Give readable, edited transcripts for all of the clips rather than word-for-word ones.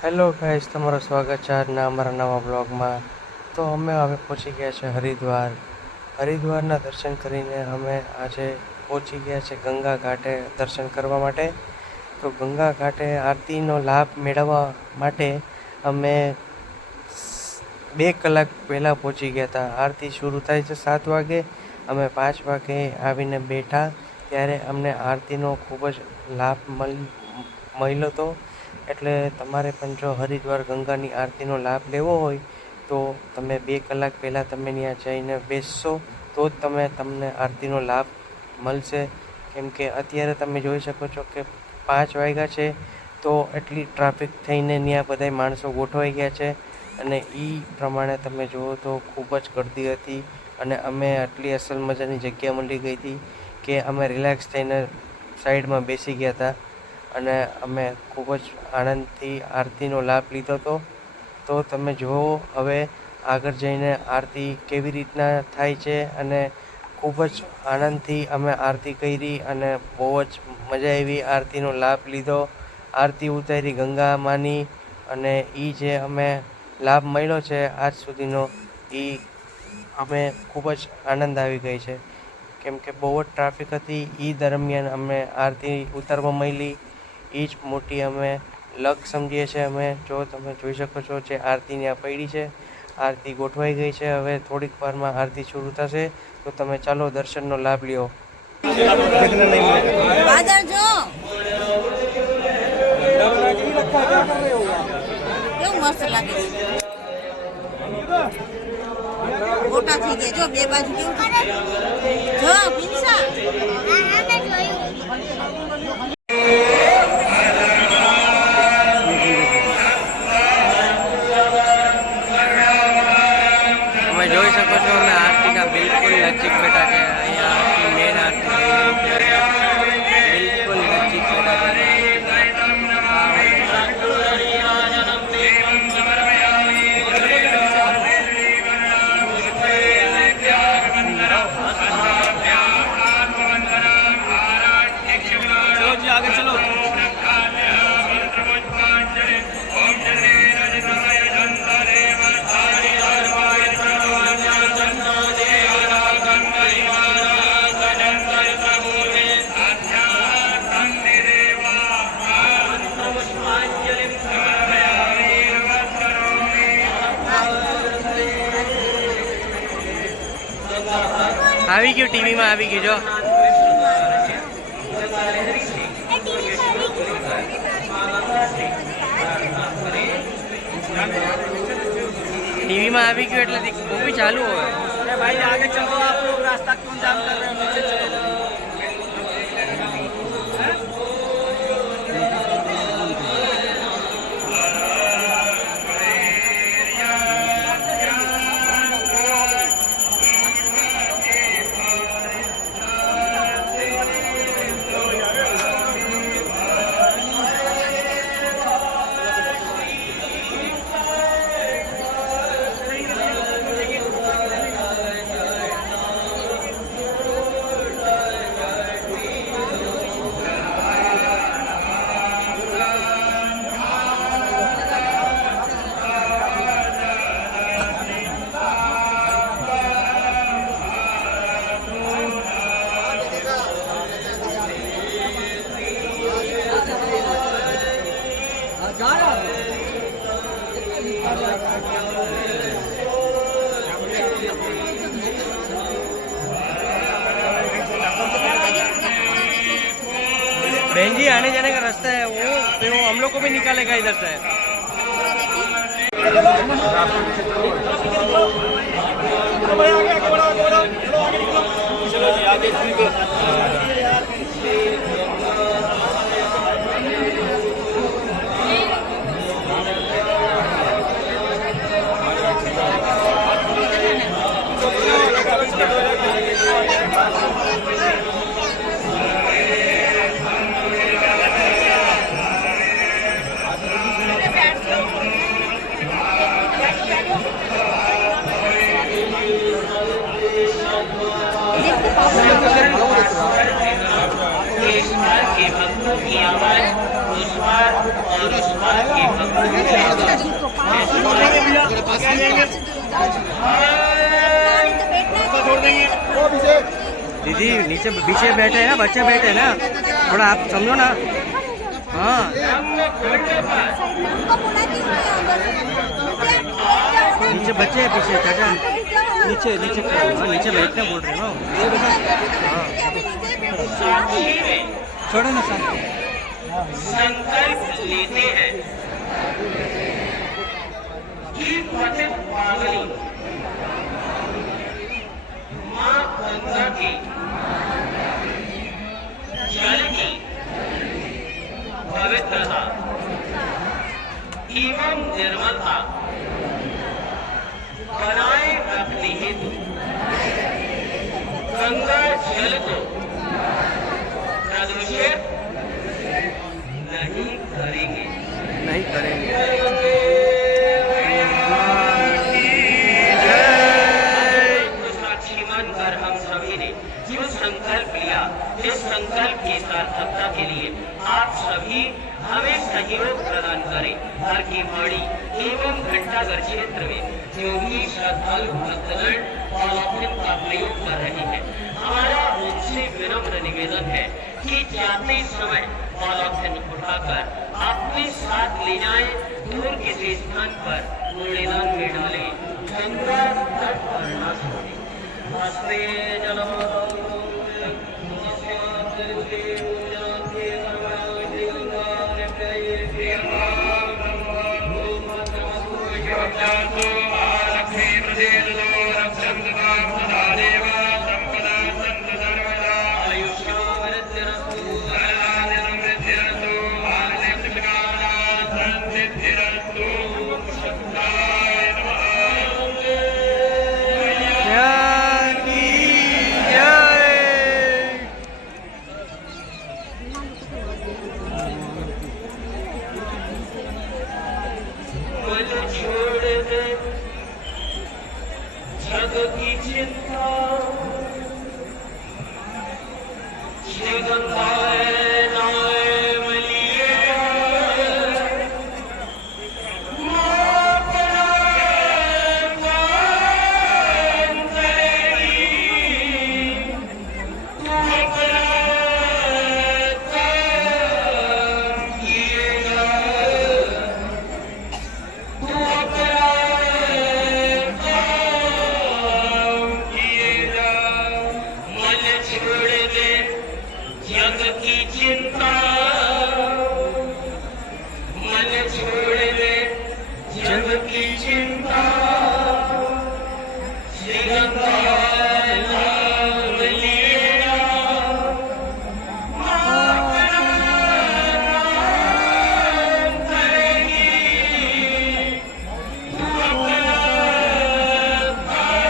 Hello guys, તમારું સ્વાગત છે આજના અમારા નવા બ્લોગમાં. તો અમે હવે પહોંચી ગયા છે હરિદ્વારના દર્શન કરીને અમે આજે પહોંચી ગયા છે ગંગા ઘાટે દર્શન કરવા માટે. તો ગંગા ઘાટે આરતીનો લાભ મેળવવા માટે અમે 2 કલાક પહેલાં પહોંચી ગયા હતા. આરતી શરૂ થાય છે 7 વાગે. અમે 5 વાગે આવીને બેઠા ત્યારે અમને આરતીનો ખૂબ જ લાભ મળ્યો હતો. એટલે તમારે પણ જો હરિદ્વાર ગંગાની આરતીનો લાભ લેવો હોય તો તમે 2 કલાક પહેલાં તમે ત્યાં જઈને બેસશો તો જ તમને આરતીનો લાભ મળશે. કેમ કે અત્યારે તમે જોઈ શકો છો કે 5 વાગ્યા છે તો એટલી ટ્રાફિક થઈને ત્યાં બધા માણસો ગોઠવાઈ ગયા છે અને એ પ્રમાણે તમે જુઓ તો ખૂબ જ ગીરદી હતી અને અમે આટલી અસલ મજાની જગ્યા મળી ગઈ હતી કે અમે રિલેક્સ થઈને સાઈડમાં બેસી ગયા હતા અને અમે ખૂબ જ આનંદથી આરતીનો લાભ લીધો હતો. તો તમે જુઓ હવે આગળ જઈને આરતી કેવી રીતના થાય છે અને ખૂબ જ આનંદથી અમે આરતી કરી અને બહુ જ મજા આવી. આરતીનો લાભ લીધો, આરતી ઉતારી ગંગા માની અને એ જે અમે લાભ મળ્યો છે આજ સુધીનો એ અમે ખૂબ જ આનંદ આવી ગઈ છે. કેમ કે બહુ જ ટ્રાફિક હતી એ દરમિયાન અમને આરતી ઉતારવા મળી. એ જ મોટી અમે લક સમજીએ છીએ અમે. જો તમે જોઈ શકો છો જે આરતી ત્યાં પડી છે, આરતી ગોઠવાઈ ગઈ છે. હવે થોડીક વારમાં આરતી શરૂ થશે તો તમે ચાલો દર્શનનો લાભ લ્યો. મસ્ત લાગે છે. મોટા થઈ ગયા જો બે બાજુ કેવું જો પિંસા તમે જોઈ શકો છો અમે આરતીના બિલકુલ નજીક બેઠા છે. અહીંયા આરતી મેન આરતી થઈ રહી છે. બિલકુલ નજીક બેઠા છે. आगे चलो। આવી ગયું, ટીવીમાં આવી ગયું જો. ટીવીમાં આવી ગયું એટલે મૂવી ચાલુ હોય. भाई आगे चलो, आप लोग रास्ता क्यों जाम कर रहे हो? नीचे चलो। बहन जी, आने जाने का रास्ता है वो हम लोग को भी निकालेगा इधर से. चलो जी आगे। दीदी नीचे पीछे बैठे हैं ना, बच्चे बैठे हैं ना, थोड़ा आप समझो ना। हाँ नीचे बच्चे हैं पीछे चाचा, नीचे नीचे हाँ, नीचे बैठने बोल रहे हो। छोड़ो ना सर। संकल्प लेते हैं कि पतित पावनी मां गंगा की जल की पवित्रता एवं निर्मलता बनाए रखने हेतु गंगा जल को प्रदूषित नहीं करेंगे। नहीं करेंगे। साक्षी मानकर हम सभी ने जो संकल्प लिया, इस संकल्प की सार्थकता के लिए आप सभी हमें सहयोग प्रदान करें। हर की वाणी एवं घंटाघर क्षेत्र में जो भी श्रद्धालु भक्तगण पॉलीथिन का प्रयोग कर रहे हैं, हमारा उनसे विनम्र निवेदन है कि जाते समय पॉलीथिन उठाकर अपने साथ ले जाएं, दूर किसी स्थान पर कूड़ेदान में डालें, गंगा तट पर न छोड़ें। हस्ते जलम जग की चिंता श्री गंगाए नाय मलिए जग की चिंता मन छोड़ दे, जग की चिंता श्री गंगा नाम लिए जा। अपना नाम करेगी, तू अपना काम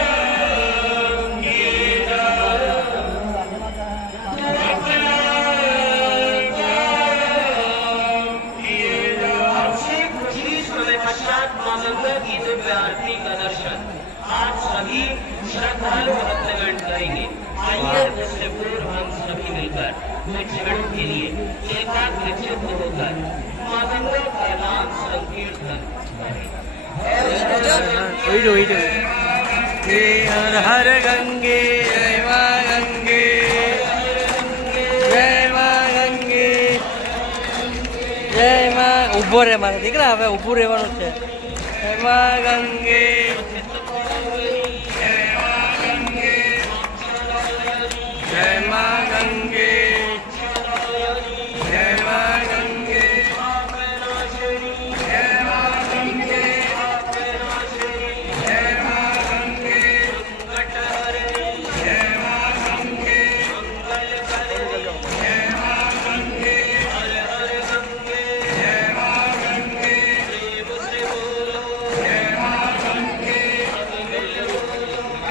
किए जा। की दिव्य आरती का दर्शन आज सभी श्रद्धालु भक्तगण करेंगे। आइए इससे पूर्व हम सभी मिलकर कुछ क्षणों के लिए एकाग्र चित्त होकर मां गंगा का नाम संकीर्तन करें। हर हर गंगे जय मां गंगे, जय मां गंगे, जय मां। ઉભો રે મારા દીકરા, હવે ઊભું રહેવાનું છે। જય માं ગંગે, જય માં ગંગે, જય માં ગંગે, જય માં ગંગે, જય માં ગંગે, જય માં ગંગે, જય માં ગંગે, જય માં ગંગે,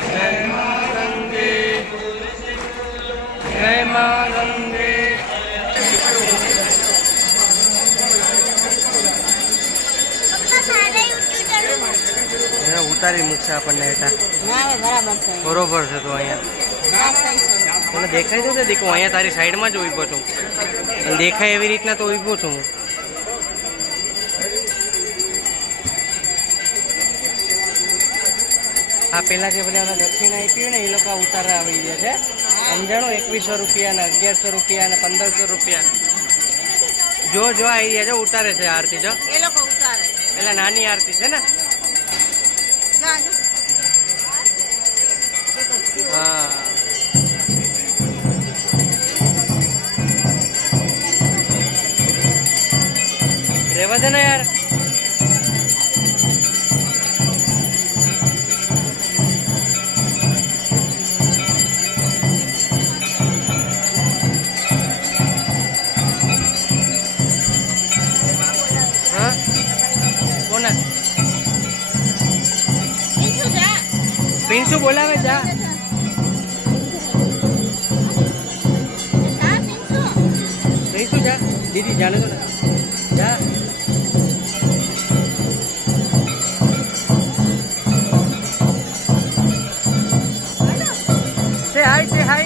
જય માં ગંગે, જય માં ગંગે। એને ઉતારી મૂકશે આપણને હેઠા। બરાબર છે, બરોબર છે। તો અહીંયા મને દેખાય છે ને દીકુ, અહીંયા તારી સાઈડમાં જ ઊભો છું, દેખાય એવી રીતના તો ઊભો છું હું। આ પેલા જે બધા દક્ષિણા આપી ને એ લોકો ઉતારા આવી ગયા છે સમજાણો 2100 રૂપિયા ને 1100 રૂપિયા ને 1500 રૂપિયા જો આવી ગયા છે ઉતારે છે આરતી જો એ લોકો ઉતારે પેલા નાની આરતી છે ને જા, જા. હા રેવા દે ને યાર હા કોના મીઠું જા. પિન્સુ બોલાવે જા જા, મીઠું. પિન્સુ જા દીદી જાને તો ને જા say hi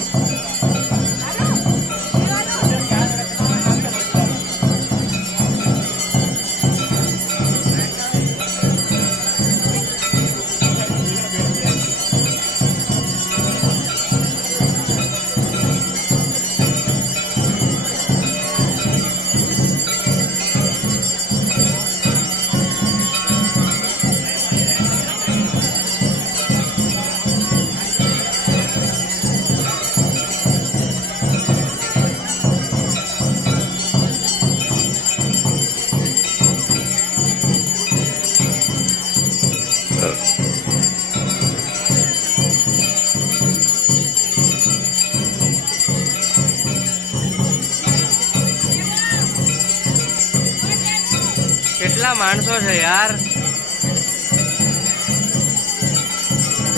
કેટલા માણસો છે યાર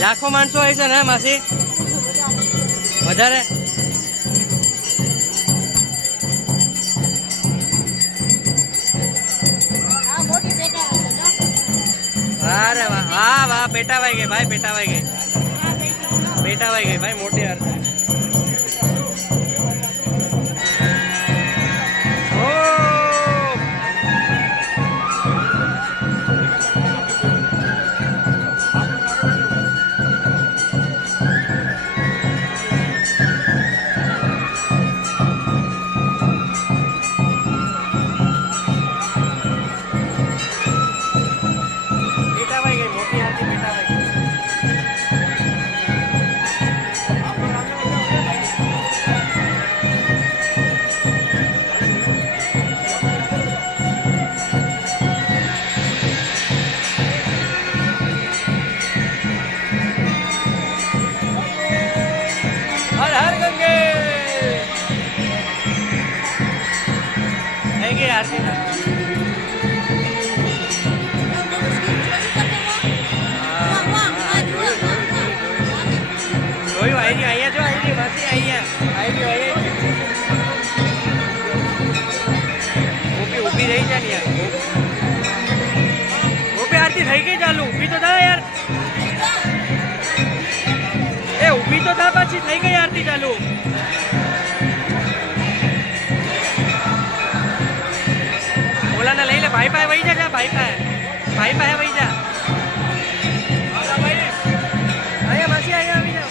લાખો માણસો હોય છે ને માસી વધારે આ મોટી પેટા છે જો. અરે વાહ વાહ વાહ પેટાવાઈ ગઈ ભાઈ પેટાવાઈ ગઈ આ પેટી જો. પેટાવાઈ ગઈ ભાઈ મોટી આરતી ઓ પેટાવાઈ ગઈ મોટી આરતી પેટાવાઈ ગઈ હર હર ગંગે થઈ ગઈ આરતી આ મોટું સ્કીન જોઈ તમે? વાહ, વાહ, વાહ, જુઓ, વાહ, વાહ. જોયું અહીંયા જો આવી માસી અહીંયા ઊભી રહી જા ને યાર ઊભી આરતી થઈ ગઈ ચાલુ ઊભી તો થા યાર એ ઊભી તો થા પાછી થઈ ગઈ આરતી ચાલુ ઓલાને લઈ લે ભાઈ પાસે વહી જા ભાઈ પાસે વહી જા અહીંયા માસી અહીંયા આવી જાઓ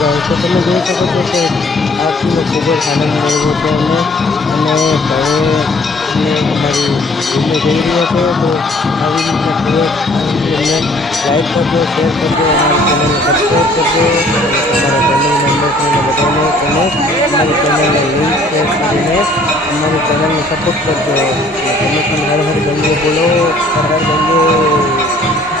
ગાય. તો તમે જોઈ શકો છો કે આરતીનો ખૂબ જ આનંદ મેળવ્યો છે અમે. અને હવે અમે અમારી રૂમે જઈ રહ્યા છે. તો આવી રીતના ખૂબ જ અમને લાઈક કરજો, શેર કરજો, અમારી ચેનલને સબસ્ક્રાઈબ કરજો, તમારા ફેમિલી મેમ્બર્સને બધાને તમે અમારી ચેનલને લિંક શેર કરીને અમારી ચેનલને સપોર્ટ કરજો. તમે પણ હર હર ગંગે બોલો, હર હર ગંગે.